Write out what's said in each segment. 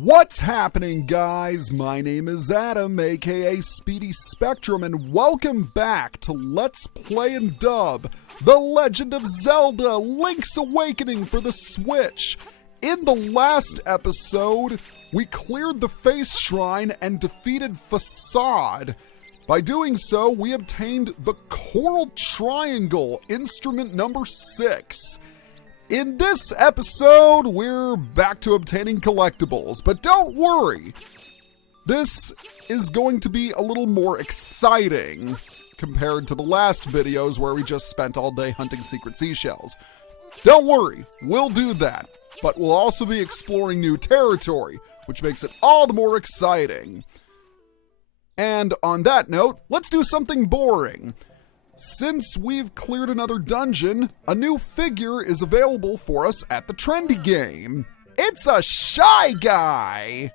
What's happening, guys? My name is Adam, aka Speedy Spectrum, and welcome back to Let's Play and Dub The Legend of Zelda Link's Awakening for the Switch. In the last episode, we cleared the face shrine and defeated Facade. By doing so, we obtained the Coral Triangle, instrument number 6. In this episode, we're back to obtaining collectibles, but don't worry. This is going to be a little more exciting compared to the last videos where we just spent all day hunting secret seashells. Don't worry, we'll do that, but we'll also be exploring new territory, which makes it all the more exciting. And on that note, let's do something boring. Since we've cleared another dungeon, a new figure is available for us at the trendy game. It's a Shy Guy!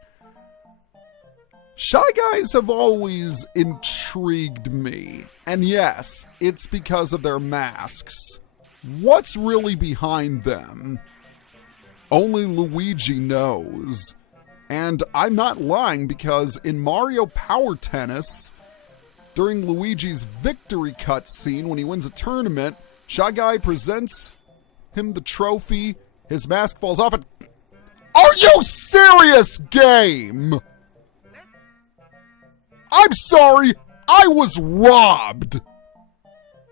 Shy Guys have always intrigued me. And yes, it's because of their masks. What's really behind them? Only Luigi knows. And I'm not lying, because in Mario Power Tennis, during Luigi's victory cutscene when he wins a tournament, Shy Guy presents him the trophy, his mask falls off, and... Are you serious, game? I'm sorry, I was robbed.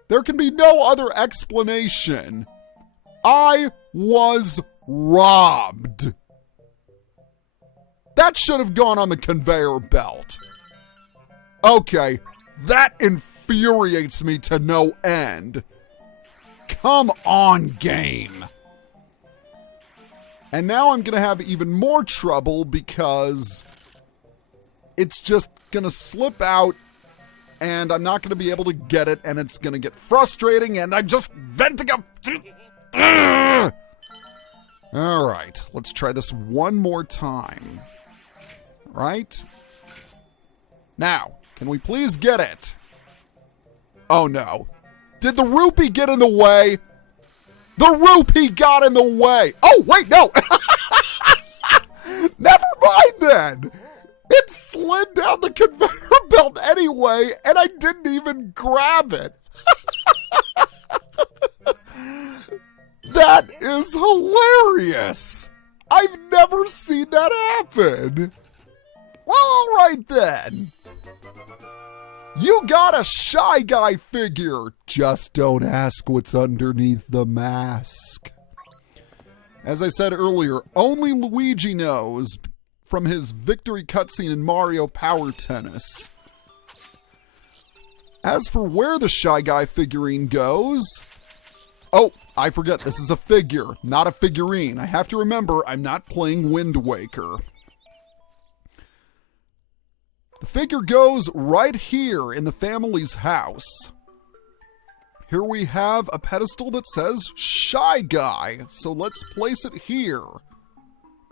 There can be no other explanation. I was robbed. That should have gone on the conveyor belt. Okay. That infuriates me to no end. Come on, game. And now I'm going to have even more trouble because it's just going to slip out and I'm not going to be able to get it and it's going to get frustrating and I'm just venting a... All right, let's try this one more time. Right? Now, can we please get it? Oh no. Did the rupee get in the way? The rupee got in the way. Oh, wait, no. Never mind then. It slid down the conveyor belt anyway, and I didn't even grab it. That is hilarious. I've never seen that happen. Well, all right then. You got a Shy Guy figure. Just don't ask what's underneath the mask. As I said earlier, only Luigi knows from his victory cutscene in Mario Power Tennis. As for where the Shy Guy figurine goes... Oh, I forget, this is a figure, not a figurine. I have to remember I'm not playing Wind Waker. The figure goes right here in the family's house. Here we have a pedestal that says Shy Guy, so let's place it here.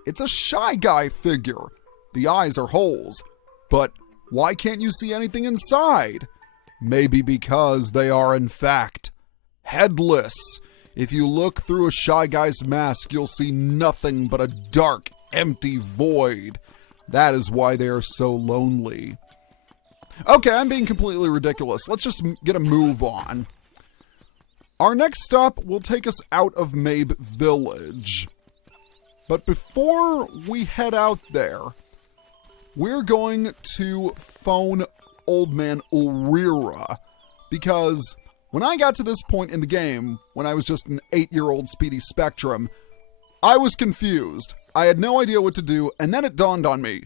It's a Shy Guy figure. The eyes are holes, but why can't you see anything inside? Maybe because they are in fact headless. If you look through a Shy Guy's mask, you'll see nothing but a dark, empty void. That is why they are so lonely. Okay, I'm being completely ridiculous. Let's just get a move on. Our next stop will take us out of Mabe Village. But before we head out there, we're going to phone Old Man Ulrira. Because when I got to this point in the game, when I was just an 8-year-old Speedy Spectrum, I was confused. I had no idea what to do, and then it dawned on me,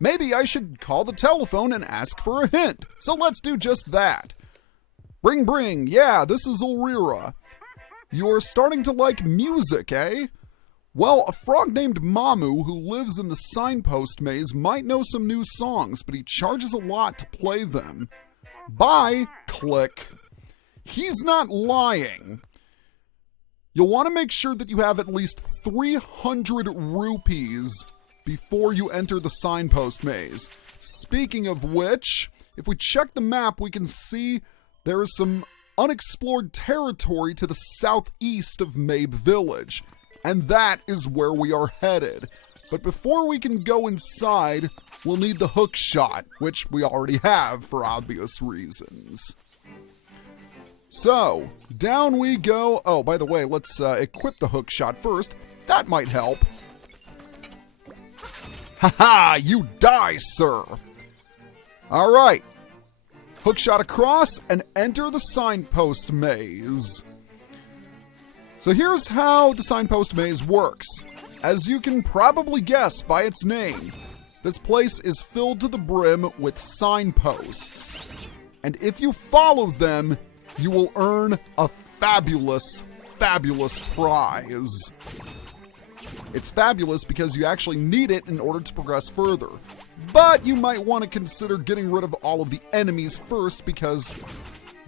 maybe I should call the telephone and ask for a hint. So let's do just that. Bring, yeah, this is Ulrira. You're starting to like music, eh? Well, a frog named Mamu who lives in the signpost maze might know some new songs, but he charges a lot to play them. Bye, click. He's not lying. You'll want to make sure that you have at least 300 rupees before you enter the signpost maze. Speaking of which, if we check the map, we can see there is some unexplored territory to the southeast of Mabe Village. And that is where we are headed. But before we can go inside, we'll need the hook shot, which we already have for obvious reasons. So, down we go. Oh, by the way, let's equip the hook shot first. That might help. Haha, you die, sir. All right. Hook shot across and enter the signpost maze. So here's how the signpost maze works. As you can probably guess by its name, this place is filled to the brim with signposts. And if you follow them, you will earn a fabulous, fabulous prize. It's fabulous because you actually need it in order to progress further. But you might want to consider getting rid of all of the enemies first because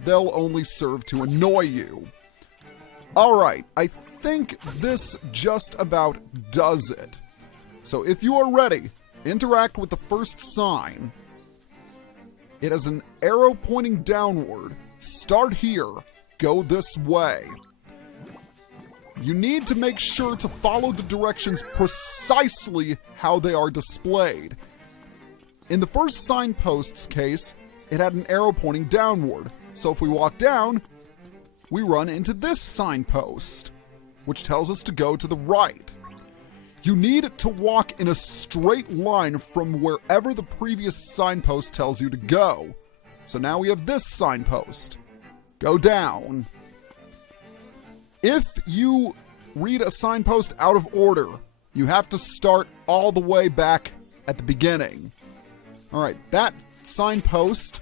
they'll only serve to annoy you. Alright, I think this just about does it. So if you are ready, interact with the first sign. It has an arrow pointing downward. Start here. Go this way. You need to make sure to follow the directions precisely how they are displayed. In the first signpost's case, it had an arrow pointing downward. So if we walk down, we run into this signpost, which tells us to go to the right. You need to walk in a straight line from wherever the previous signpost tells you to go. So now we have this signpost. Go down. If you read a signpost out of order, you have to start all the way back at the beginning. All right, that signpost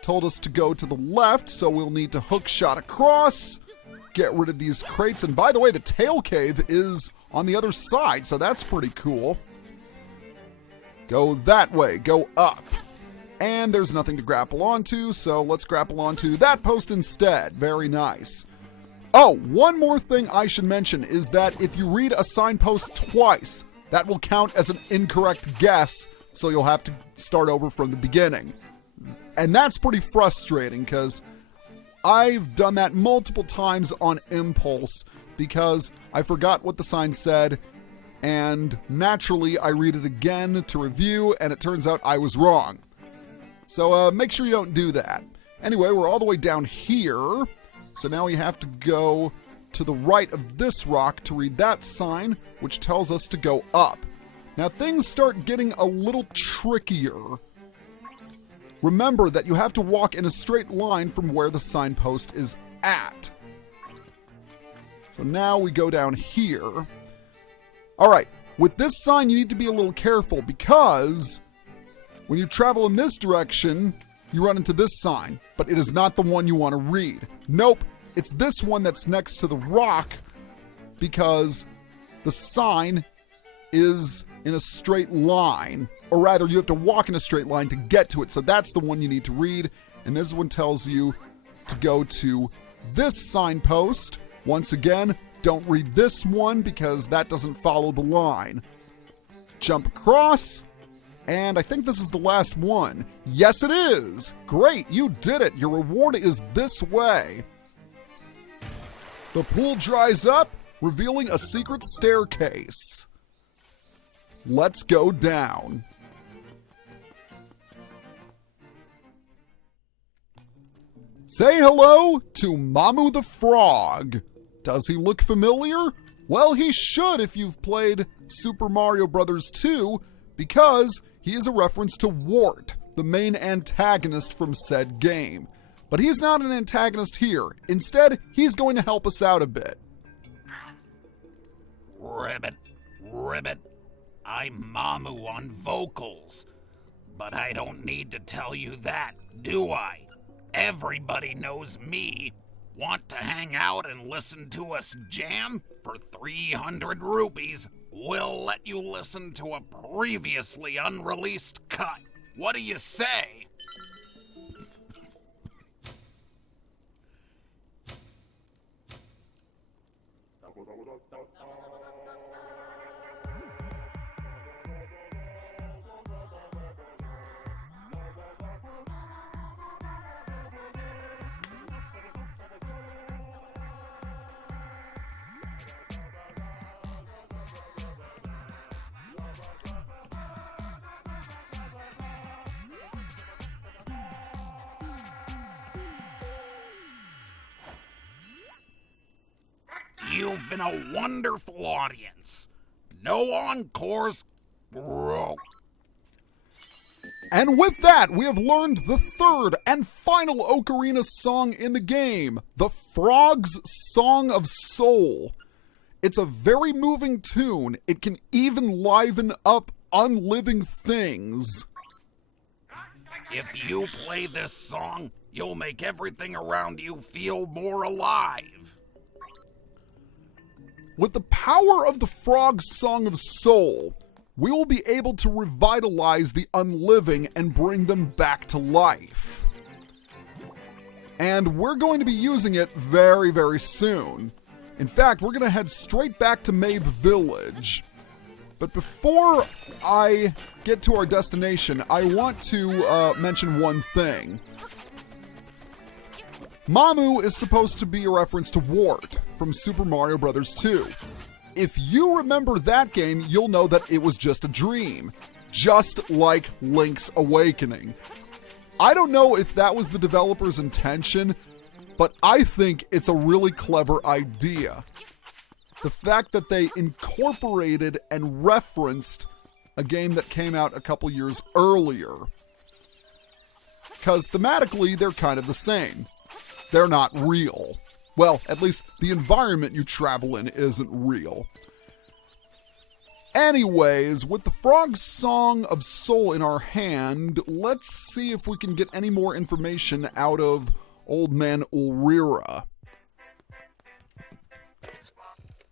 told us to go to the left, so we'll need to hook shot across, get rid of these crates. And by the way, the tail cave is on the other side, so that's pretty cool. Go that way, go up. And there's nothing to grapple onto, so let's grapple onto that post instead. Very nice. Oh, one more thing I should mention is that if you read a signpost twice, that will count as an incorrect guess, so you'll have to start over from the beginning. And that's pretty frustrating because I've done that multiple times on impulse because I forgot what the sign said, and naturally I read it again to review, and it turns out I was wrong. So make sure you don't do that. Anyway, we're all the way down here, so now we have to go to the right of this rock to read that sign, which tells us to go up. Now things start getting a little trickier. Remember that you have to walk in a straight line from where the signpost is at. So now we go down here. All right, with this sign you need to be a little careful because when you travel in this direction, you run into this sign, but it is not the one you want to read. Nope, it's this one that's next to the rock because the sign is in a straight line. Or rather, you have to walk in a straight line to get to it. So that's the one you need to read. And this one tells you to go to this signpost. Once again, don't read this one because that doesn't follow the line. Jump across. And I think this is the last one. Yes, it is. Great, you did it. Your reward is this way. The pool dries up, revealing a secret staircase. Let's go down. Say hello to Mamu the Frog. Does he look familiar? Well, he should if you've played Super Mario Bros. 2, because he is a reference to Wart, the main antagonist from said game. But he's not an antagonist here. Instead, he's going to help us out a bit. Ribbit, ribbit. I'm Mamu on vocals. But I don't need to tell you that, do I? Everybody knows me. Want to hang out and listen to us jam? For 300 rupees, we'll let you listen to a previously unreleased cut. What do you say? You've been a wonderful audience. No encores, bro. And with that, we have learned the third and final Ocarina song in the game, the Frog's Song of Soul. It's a very moving tune. It can even liven up unliving things. If you play this song, you'll make everything around you feel more alive. With the power of the Frog's Song of Soul, we will be able to revitalize the unliving and bring them back to life. And we're going to be using it very, very soon. In fact, we're going to head straight back to Mabe Village. But before I get to our destination, I want to mention one thing. Mamu is supposed to be a reference to Wart from Super Mario Bros. 2. If you remember that game, you'll know that it was just a dream, just like Link's Awakening. I don't know if that was the developer's intention, but I think it's a really clever idea. The fact that they incorporated and referenced a game that came out a couple years earlier. Because thematically, they're kind of the same. They're not real. Well, at least the environment you travel in isn't real. Anyways, with the Frog's Song of Soul in our hand, let's see if we can get any more information out of Old Man Ulrira.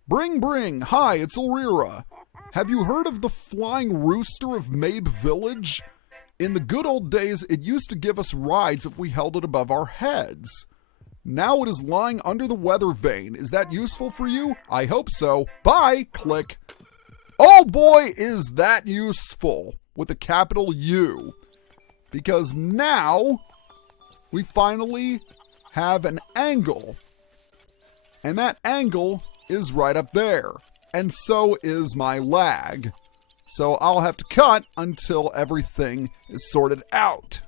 Bring! Hi, it's Ulrira. Have you heard of the Flying Rooster of Mabe Village? In the good old days, it used to give us rides if we held it above our heads. Now it is lying under the weather vane. Is that useful for you? I hope so. Bye! Click. Oh boy, is that useful! With a capital U. Because now we finally have an angle. And that angle is right up there. And so is my lag. So I'll have to cut until everything is sorted out.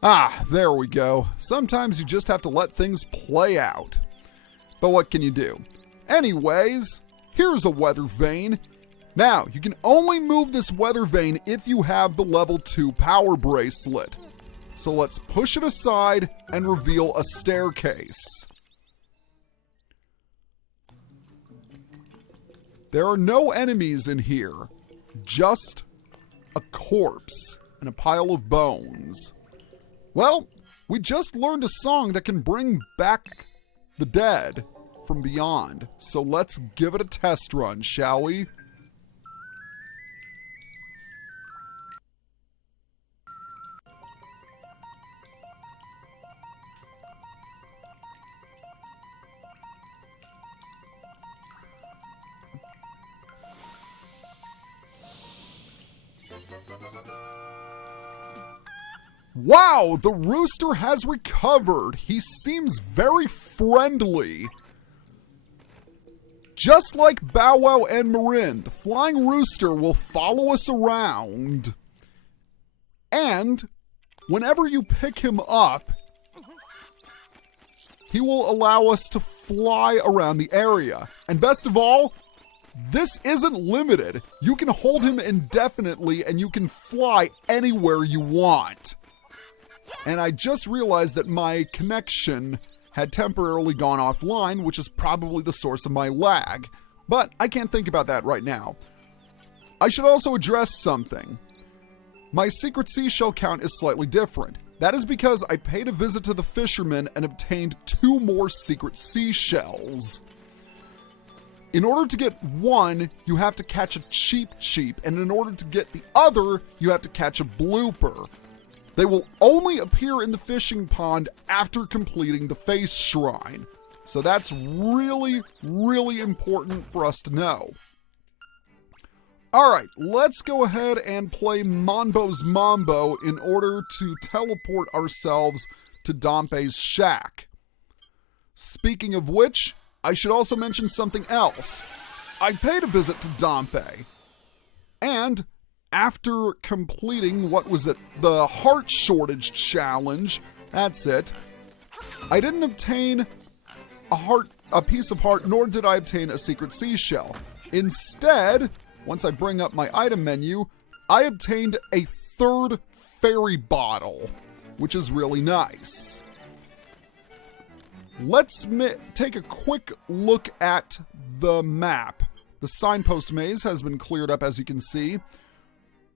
Ah, there we go. Sometimes you just have to let things play out. But what can you do? Anyways, here's a weather vane. Now, you can only move this weather vane if you have the level 2 power bracelet. So let's push it aside and reveal a staircase. There are no enemies in here, just a corpse and a pile of bones. Well, we just learned a song that can bring back the dead from beyond. So let's give it a test run, shall we? Wow, the rooster has recovered. He seems very friendly. Just like Bow Wow and Marin, the flying rooster will follow us around. And whenever you pick him up, he will allow us to fly around the area. And best of all, this isn't limited. You can hold him indefinitely and you can fly anywhere you want. And I just realized that my connection had temporarily gone offline, which is probably the source of my lag. But I can't think about that right now. I should also address something. My secret seashell count is slightly different. That is because I paid a visit to the fisherman and obtained 2 more secret seashells. In order to get one, you have to catch a cheep, and in order to get the other, you have to catch a blooper. They will only appear in the fishing pond after completing the face shrine. So that's really, really important for us to know. Alright, let's go ahead and play Mambo's Mambo in order to teleport ourselves to Dompe's shack. Speaking of which, I should also mention something else. I paid a visit to Dompe, and after completing, the heart shortage challenge, That's it. I didn't obtain a piece of heart, nor did I obtain a secret seashell. Instead, once I bring up my item menu, I obtained a third fairy bottle, which is really nice. Let's take a quick look at the map. The signpost maze has been cleared up, as you can see.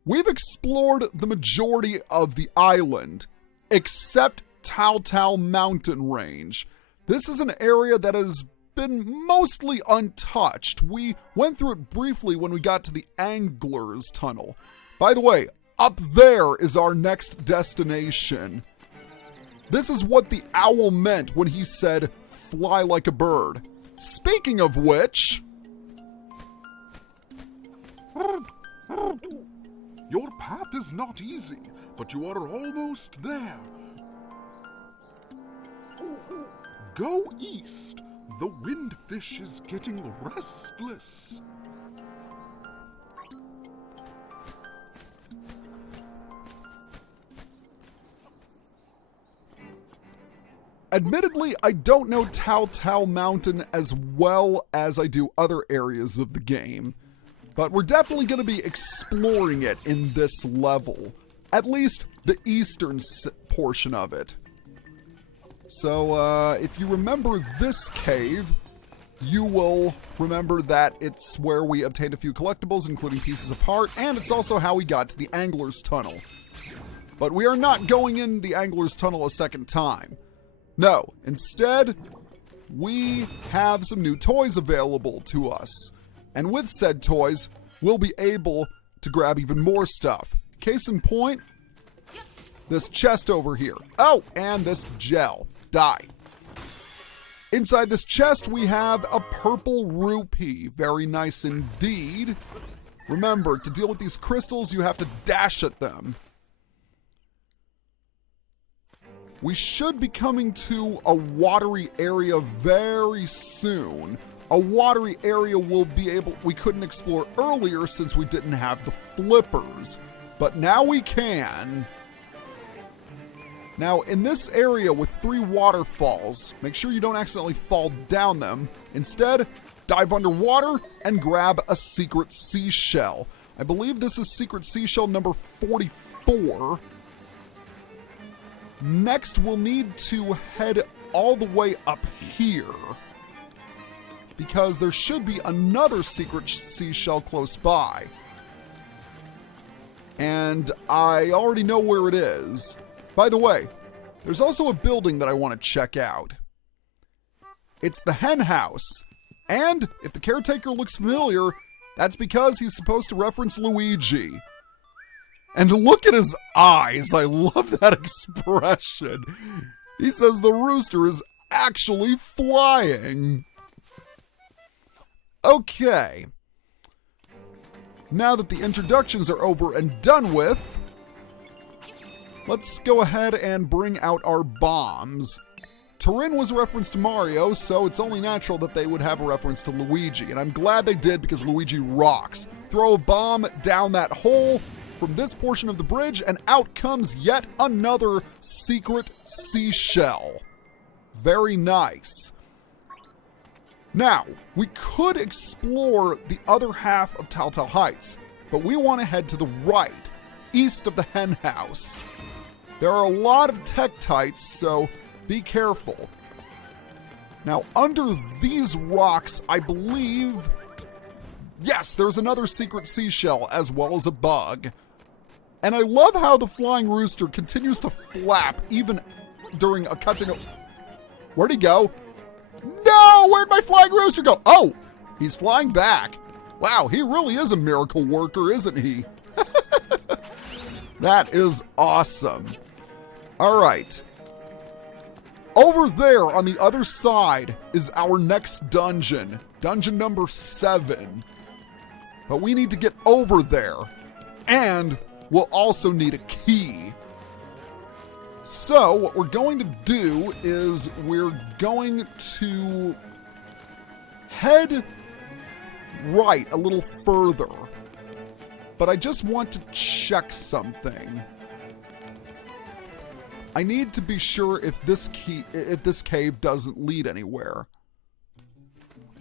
We've explored the majority of the island, except TLOZ mountain range. This is an area that has been mostly untouched. We went through it briefly when we got to the Angler's Tunnel. By the way, up there is our next destination. This is what the owl meant when he said, "Fly like a bird." Speaking of which... Your path is not easy, but you are almost there. Go east. The windfish is getting restless. Admittedly, I don't know TLOZ Mountain as well as I do other areas of the game, but we're definitely going to be exploring it in this level, at least the eastern portion of it. So, if you remember this cave, you will remember that it's where we obtained a few collectibles, including pieces of heart, and it's also how we got to the Angler's Tunnel. But we are not going in the Angler's Tunnel a second time. No, instead, we have some new toys available to us. And with said toys, we'll be able to grab even more stuff. Case in point, this chest over here. Oh, and this gel. Die. Inside this chest, we have a purple rupee. Very nice indeed. Remember, to deal with these crystals, you have to dash at them. We should be coming to a watery area very soon. A watery area we couldn't explore earlier since we didn't have the flippers. But now we can. Now, in this area with 3 waterfalls, make sure you don't accidentally fall down them. Instead, dive underwater and grab a secret seashell. I believe this is secret seashell number 44. Next, we'll need to head all the way up here, because there should be another secret seashell close by. And I already know where it is. By the way, there's also a building that I want to check out. It's the hen house. And if the caretaker looks familiar, that's because he's supposed to reference Luigi. And look at his eyes. I love that expression. He says the rooster is actually flying. Okay. Now that the introductions are over and done with, let's go ahead and bring out our bombs. Turin was a reference to Mario, so it's only natural that they would have a reference to Luigi. And I'm glad they did, because Luigi rocks. Throw a bomb down that hole from this portion of the bridge, and out comes yet another secret seashell. Very nice. Now, we could explore the other half of TLOZ Heights, but we want to head to the right, east of the hen house. There are a lot of tektites, so be careful. Now, under these rocks, I believe... Yes, there's another secret seashell, as well as a bug. And I love how the flying rooster continues to flap, even during a cutscene. Where'd he go? No! Where'd my flying rooster go? Oh! He's flying back. Wow, he really is a miracle worker, isn't he? That is awesome. All right. Over there on the other side is our next dungeon. Dungeon number 7. But we need to get over there. And we'll also need a key. So what we're going to do is we're going to head right a little further. But I just want to check something. I need to be sure if this cave doesn't lead anywhere.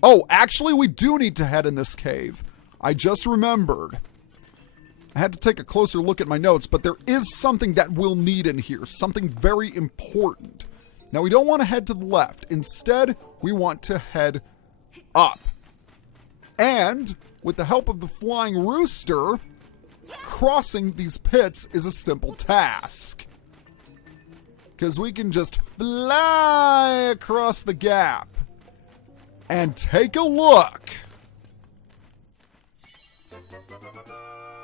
Oh, actually, we do need to head in this cave. I just remembered. I had to take a closer look at my notes, but there is something that we'll need in here. Something very important. Now, we don't want to head to the left. Instead, we want to head up. And, with the help of the flying rooster, crossing these pits is a simple task. Because we can just fly across the gap. And take a look.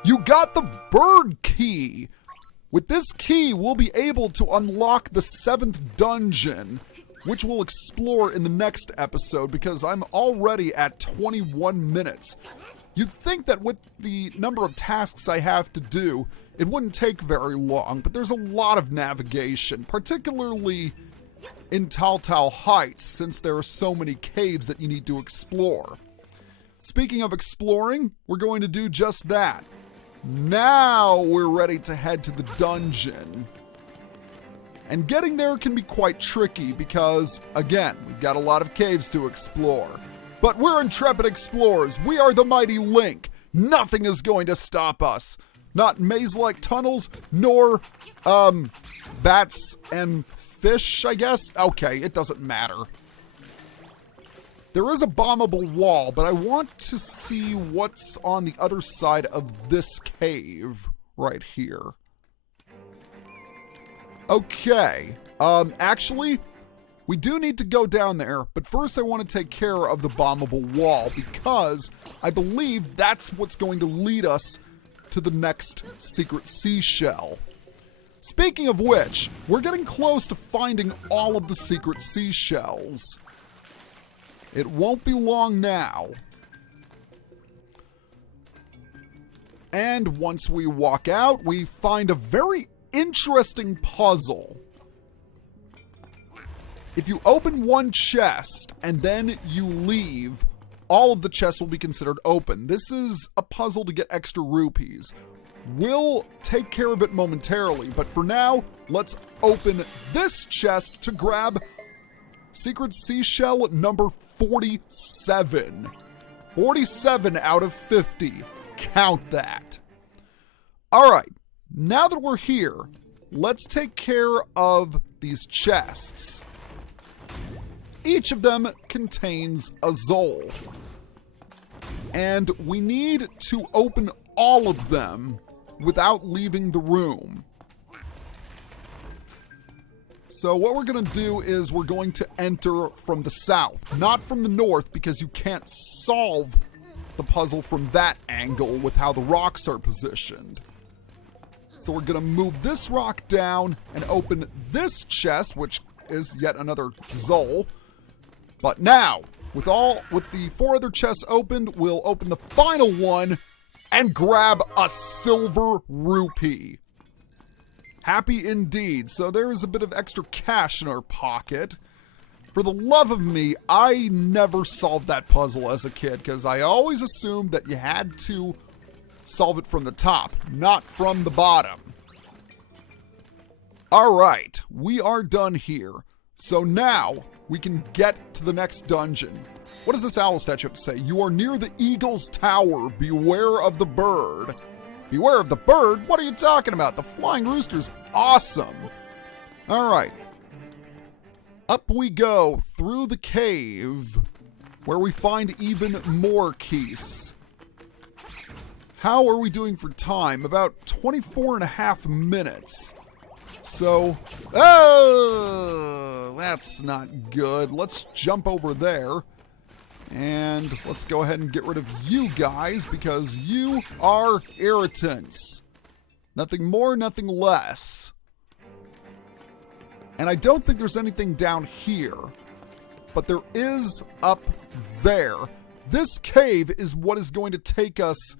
You got the bird key. With this key, we'll be able to unlock the 7th dungeon, which we'll explore in the next episode because I'm already at 21 minutes. You'd think that with the number of tasks I have to do, it wouldn't take very long, but there's a lot of navigation, particularly in Tal Heights, since there are so many caves that you need to explore. Speaking of exploring, we're going to do just that. Now we're ready to head to the dungeon. And getting there can be quite tricky because, again, we've got a lot of caves to explore. But we're intrepid explorers. We are the mighty Link. Nothing is going to stop us. Not maze-like tunnels, nor, bats and fish, I guess? Okay, it doesn't matter. There is a bombable wall, but I want to see what's on the other side of this cave right here. Okay, actually, we do need to go down there, but first I want to take care of the bombable wall because I believe that's what's going to lead us to the next secret seashell. Speaking of which, we're getting close to finding all of the secret seashells. It won't be long now. And once we walk out, we find a very interesting puzzle. If you open one chest and then you leave, all of the chests will be considered open. This is a puzzle to get extra rupees. We'll take care of it momentarily, but for now, let's open this chest to grab secret seashell number 47. 47 out of 50. Count that. All right, now that we're here, let's take care of these chests. Each of them contains a Zol. And we need to open all of them without leaving the room. So what we're going to do is we're going to enter from the south, not from the north, because you can't solve the puzzle from that angle with how the rocks are positioned. So we're going to move this rock down and open this chest, which is yet another Zol. But now, with the 4 other chests opened, we'll open the final one and grab a silver rupee. Happy indeed. So there is a bit of extra cash in our pocket. For the love of me, I never solved that puzzle as a kid because I always assumed that you had to solve it from the top, not from the bottom. All right, we are done here. So now we can get to the next dungeon. What does this owl statue have to say? You are near the eagle's tower. Beware of the bird. Beware of the bird? What are you talking about? The flying rooster's awesome. All right. Up we go through the cave where we find even more keys. How are we doing for time? About 24 and a half minutes. So, oh, that's not good. Let's jump over there. And let's go ahead and get rid of you guys because you are irritants. Nothing more, nothing less. And I don't think there's anything down here. But there is up there. This cave is what is going to take us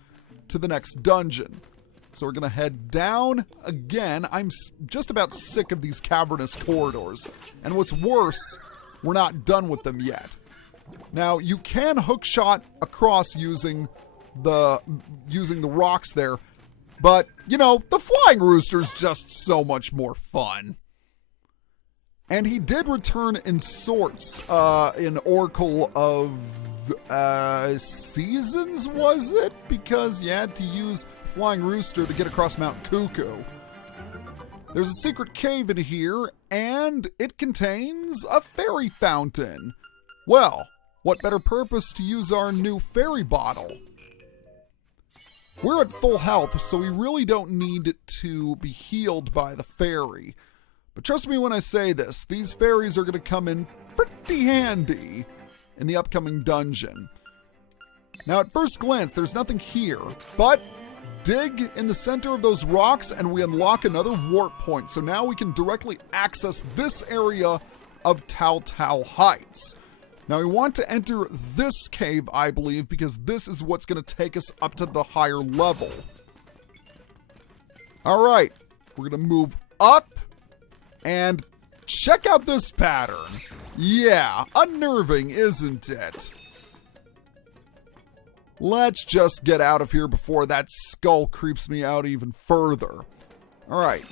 to the next dungeon. So we're going to head down again. I'm just about sick of these cavernous corridors. And what's worse, we're not done with them yet. Now, you can hookshot across using the rocks there, but, you know, the flying rooster's just so much more fun. And he did return in sorts in Oracle of Seasons, was it? Because you had to use Flying Rooster to get across Mount Cuckoo. There's a secret cave in here, and it contains a fairy fountain. Well, what better purpose to use our new fairy bottle? We're at full health, so we really don't need to be healed by the fairy. But trust me when I say this, these fairies are going to come in pretty handy in the upcoming dungeon. Now, at first glance, there's nothing here, but dig in the center of those rocks and we unlock another warp point. So now we can directly access this area of Tal Heights. Now, we want to enter this cave, I believe, because this is what's going to take us up to the higher level. All right, we're going to move up. And check out this pattern. Yeah, unnerving, isn't it? Let's just get out of here before that skull creeps me out even further. All right.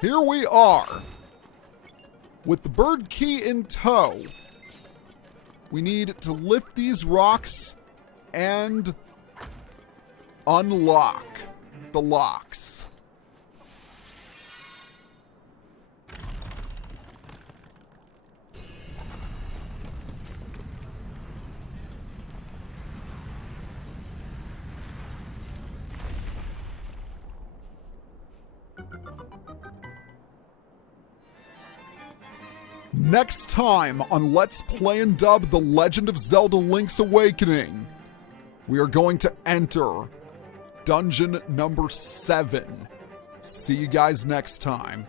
Here we are. With the bird key in tow, we need to lift these rocks and unlock the locks. Next time on Let's Play and Dub The Legend of Zelda Link's Awakening, we are going to enter dungeon number 7. See you guys next time.